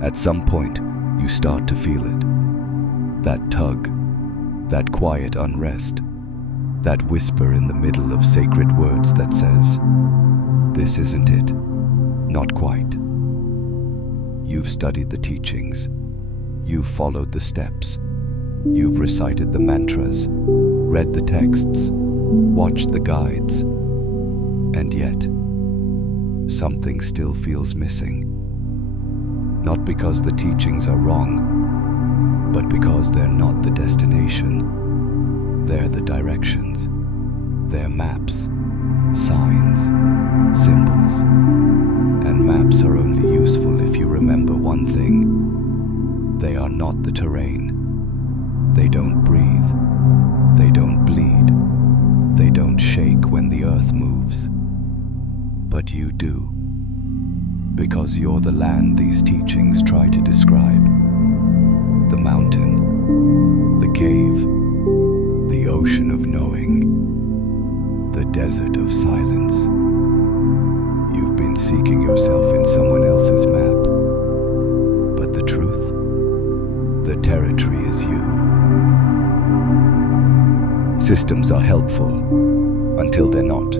At some point, you start to feel it. That tug, that quiet unrest, that whisper in the middle of sacred words that says, "This isn't it, not quite." You've studied the teachings, you've followed the steps, you've recited the mantras, read the texts, watched the guides, and yet, something still feels missing. Not because the teachings are wrong, but because they're not the destination. They're the directions. They're maps, signs, symbols. And maps are only useful if you remember one thing. They are not the terrain. They don't breathe. They don't bleed. They don't shake when the earth moves. But you do. Because you're the land these teachings try to describe. The mountain, the cave, the ocean of knowing, the desert of silence. You've been seeking yourself in someone else's map. But the truth, the territory is you. Systems are helpful until they're not.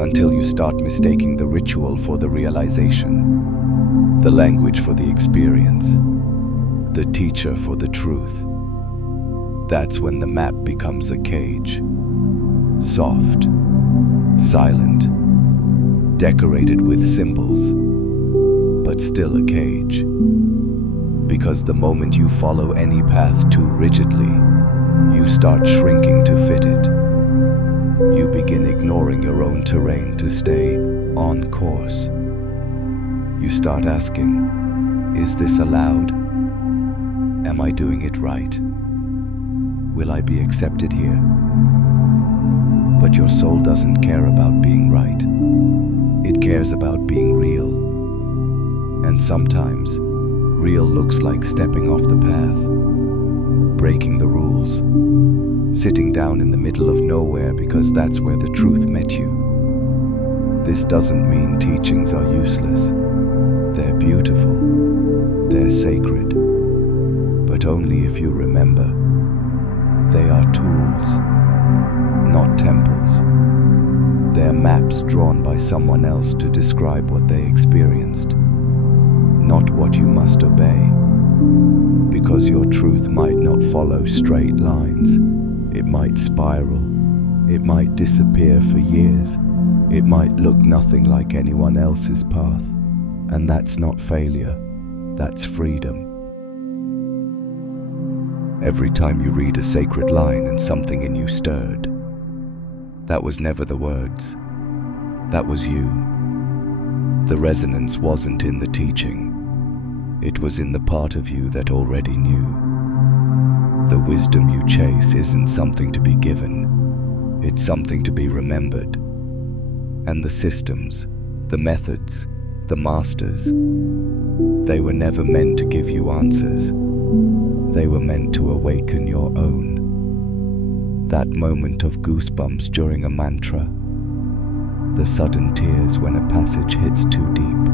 Until you start mistaking the ritual for the realization, the language for the experience, the teacher for the truth. That's when the map becomes a cage. Soft, silent, decorated with symbols, but still a cage. Because the moment you follow any path too rigidly, you start shrinking to fit it. You begin ignoring your own terrain to stay on course. You start asking, is this allowed? Am I doing it right? Will I be accepted here? But your soul doesn't care about being right. It cares about being real. And sometimes, real looks like stepping off the path, breaking the rules, sitting down in the middle of nowhere because that's where the truth met you. This doesn't mean teachings are useless. They're beautiful. They're sacred. But only if you remember. They are tools, not temples. They're maps drawn by someone else to describe what they experienced, not what you must obey. Because your truth might not follow straight lines. It might spiral. It might disappear for years. It might look nothing like anyone else's path. And that's not failure. That's freedom. Every time you read a sacred line and something in you stirred, that was never the words. That was you. The resonance wasn't in the teaching. It was in the part of you that already knew. The wisdom you chase isn't something to be given. It's something to be remembered. And the systems, the methods, the masters, they were never meant to give you answers. They were meant to awaken your own. That moment of goosebumps during a mantra, the sudden tears when a passage hits too deep,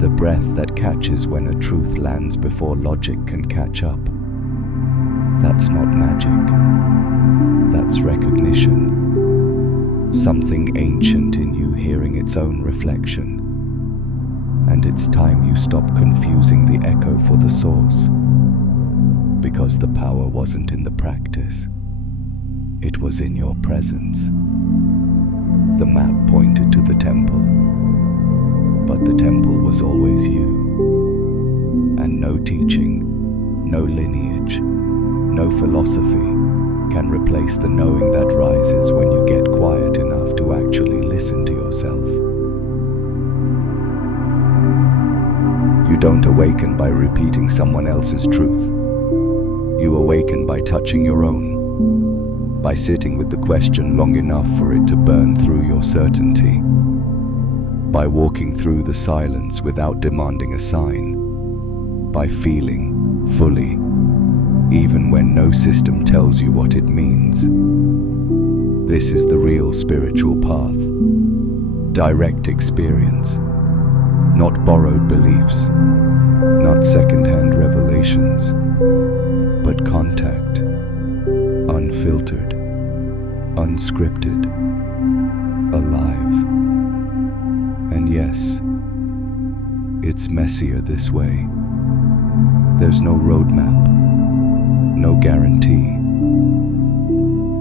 the breath that catches when a truth lands before logic can catch up. That's not magic. That's recognition. Something ancient in you hearing its own reflection. And it's time you stop confusing the echo for the source. Because the power wasn't in the practice. It was in your presence. The map pointed to the temple. But the temple was always you. And no teaching, no lineage, no philosophy can replace the knowing that rises when you get quiet enough to actually listen to yourself. You don't awaken by repeating someone else's truth. You awaken by touching your own, by sitting with the question long enough for it to burn through your certainty, by walking through the silence without demanding a sign, by feeling fully, even when no system tells you what it means. This is the real spiritual path, direct experience, not borrowed beliefs, Not second-hand revelations, but contact, unfiltered, unscripted, alive. And yes, it's messier this way. There's no roadmap, no guarantee.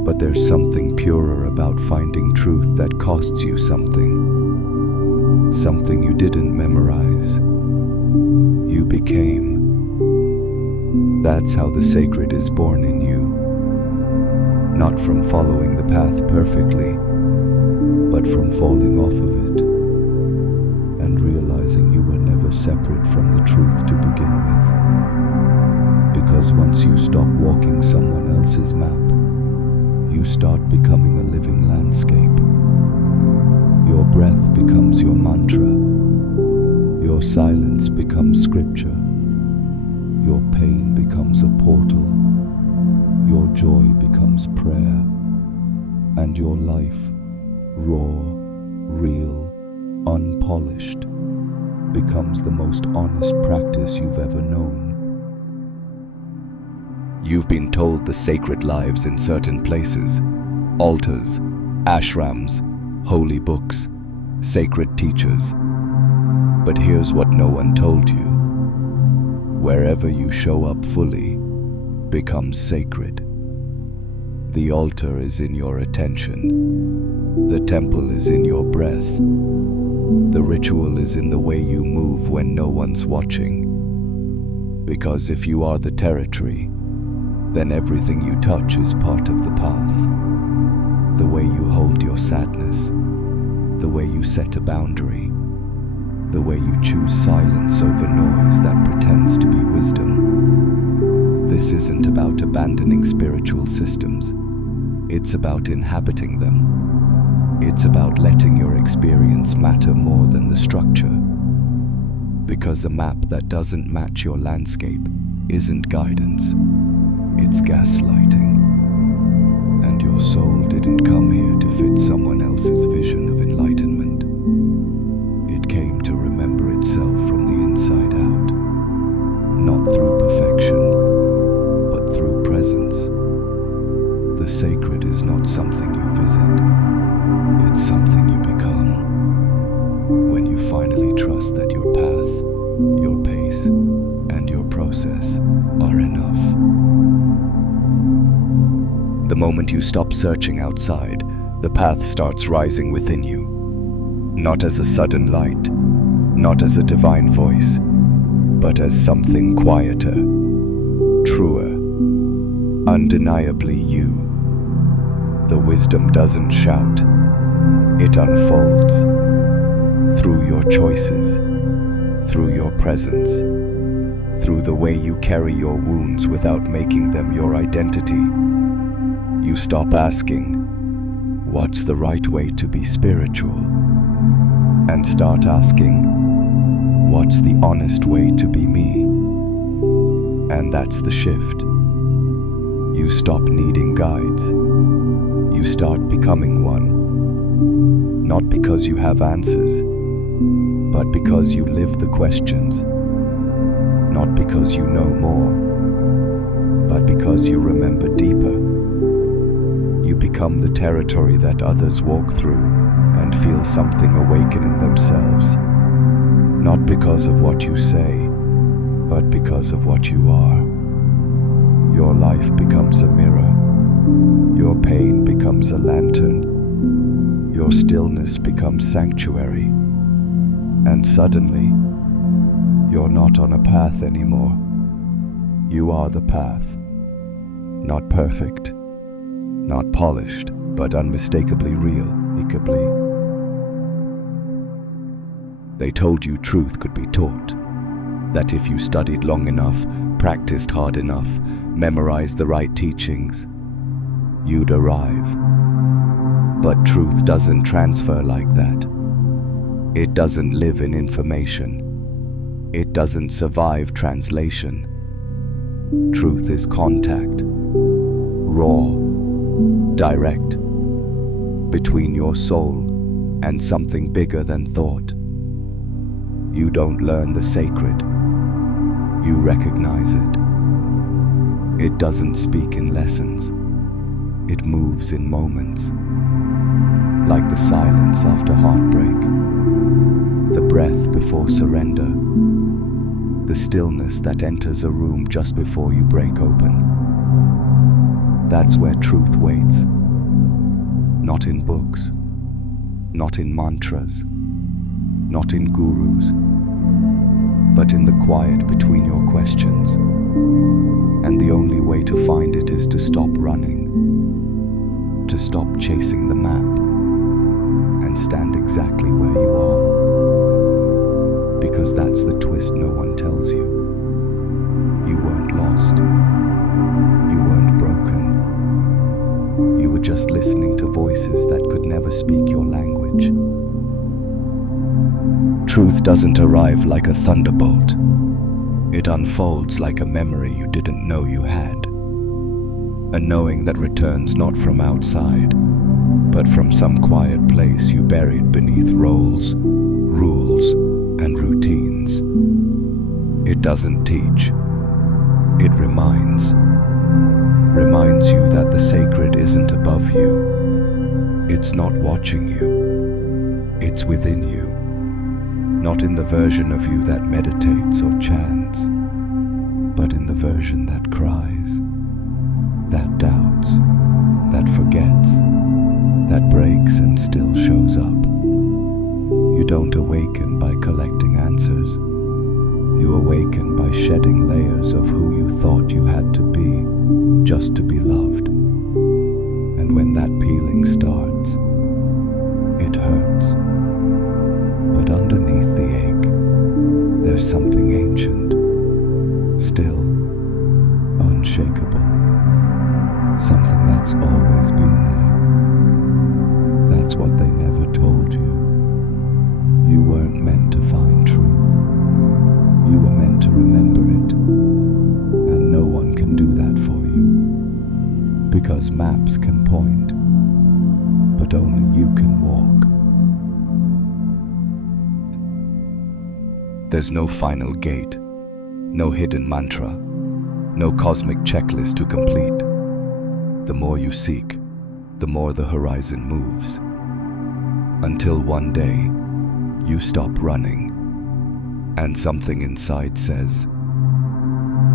But there's something purer about finding truth that costs you something. Something you didn't memorize. You became. That's how the sacred is born in you. Not from following the path perfectly, but from falling off of it and realizing you were never separate from the truth to begin with. Because once you stop walking someone else's map, you start becoming a living landscape. Your breath becomes your mantra. Your silence becomes scripture. Your pain becomes a portal. Your joy becomes prayer. And your life, raw, real, unpolished, becomes the most honest practice you've ever known. You've been told the sacred lives in certain places, altars, ashrams, holy books, sacred teachers. But here's what no one told you. Wherever you show up fully, becomes sacred. The altar is in your attention. The temple is in your breath. The ritual is in the way you move when no one's watching. Because if you are the territory, then everything you touch is part of the path. The way you hold your sadness, the way you set a boundary, the way you choose silence over noise that pretends to be wisdom. This isn't about abandoning spiritual systems. It's about inhabiting them. It's about letting your experience matter more than the structure. Because a map that doesn't match your landscape isn't guidance. It's gaslighting. And your soul didn't come here to fit someone else's vision of enlightenment. It came to remember itself from the inside out. Not through perfection, but through presence. The sacred is not something you visit. It's something you become. When you finally trust that your path, your pace, and your process are enough. The moment you stop searching outside, the path starts rising within you. Not as a sudden light, not as a divine voice, but as something quieter, truer, undeniably you. The wisdom doesn't shout, it unfolds through your choices, through your presence, through the way you carry your wounds without making them your identity. You stop asking, what's the right way to be spiritual? And start asking, what's the honest way to be me? And that's the shift. You stop needing guides. You start becoming one. Not because you have answers, but because you live the questions. Not because you know more, but because you remember deeper. You become the territory that others walk through and feel something awaken in themselves. Not because of what you say, but because of what you are. Your life becomes a mirror. Your pain becomes a lantern. Your stillness becomes sanctuary. And suddenly, you're not on a path anymore. You are the path. Not perfect, not polished, but unmistakably real, Ikabli. They told you truth could be taught, that if you studied long enough, practiced hard enough, memorized the right teachings, you'd arrive. But truth doesn't transfer like that. It doesn't live in information. It doesn't survive translation. Truth is contact, raw, direct, between your soul and something bigger than thought. You don't learn the sacred. You recognize it. It doesn't speak in lessons. It moves in moments. Like the silence after heartbreak, the breath before surrender, the stillness that enters a room just before you break open. That's where truth waits. Not in books, not in mantras, not in gurus, but in the quiet between your questions. And the only way to find it is to stop running, to stop chasing the map, and stand exactly where you are. Because that's the twist no one tells you. You weren't lost. You weren't broken. You were just listening to voices that could never speak your language. Truth doesn't arrive like a thunderbolt. It unfolds like a memory you didn't know you had. A knowing that returns not from outside, but from some quiet place you buried beneath roles, rules, and routines. It doesn't teach. It reminds. Reminds you that the sacred isn't above you. It's not watching you. It's within you. Not in the version of you that meditates or chants, but in the version that cries, that doubts, that forgets, that breaks and still shows up. You don't awaken by collecting answers. You awaken by shedding layers of who you thought you had to be just to be loved. And when that peeling starts, it hurts. But underneath the ache, there's something ancient, still, unshakable. Something that's always been there. That's what they never told you. You weren't meant to find truth. You were meant to remember it. And no one can do that for you. Because maps can point, but only you can walk. There's no final gate, no hidden mantra, no cosmic checklist to complete. The more you seek, the more the horizon moves. Until one day, you stop running, and something inside says,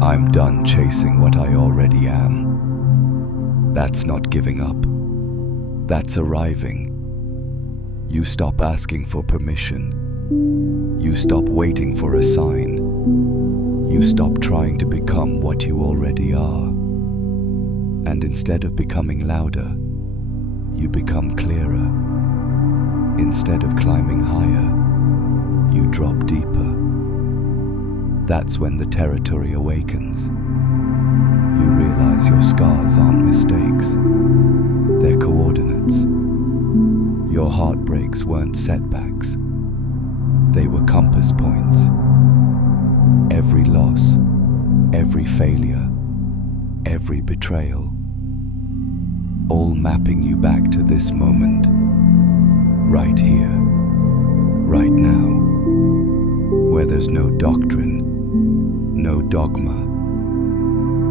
I'm done chasing what I already am. That's not giving up. That's arriving. You stop asking for permission. You stop waiting for a sign. You stop trying to become what you already are. And instead of becoming louder, you become clearer. Instead of climbing higher, you drop deeper. That's when the territory awakens. You realize your scars aren't mistakes. They're coordinates. Your heartbreaks weren't setbacks. They were compass points. Every loss, every failure, every betrayal, all mapping you back to this moment, right here, right now, where there's no doctrine, no dogma,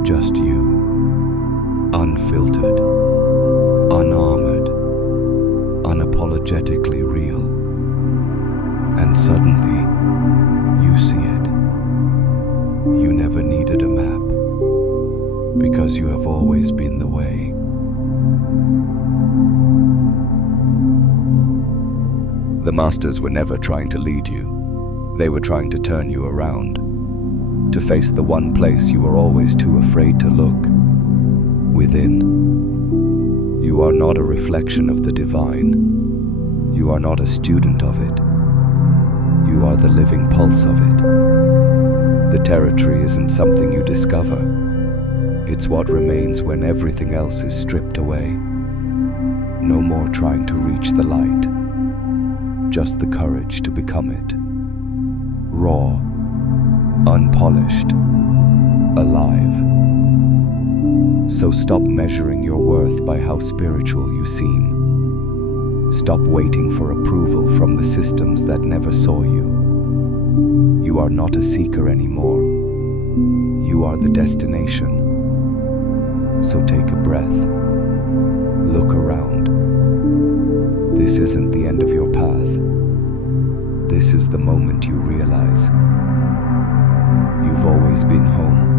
just you, unfiltered, unarmored, unapologetically real. And suddenly, you see it. You never needed a map, because you have always been the way. The masters were never trying to lead you. They were trying to turn you around, to face the one place you were always too afraid to look, within. You are not a reflection of the divine. You are not a student of it. You are the living pulse of it. The territory isn't something you discover. It's what remains when everything else is stripped away. No more trying to reach the light. Just the courage to become it. Raw, unpolished, alive. So stop measuring your worth by how spiritual you seem. Stop waiting for approval from the systems that never saw you. You are not a seeker anymore. You are the destination. So take a breath. Look around. This isn't the end of your path. This is the moment you realize you've always been home.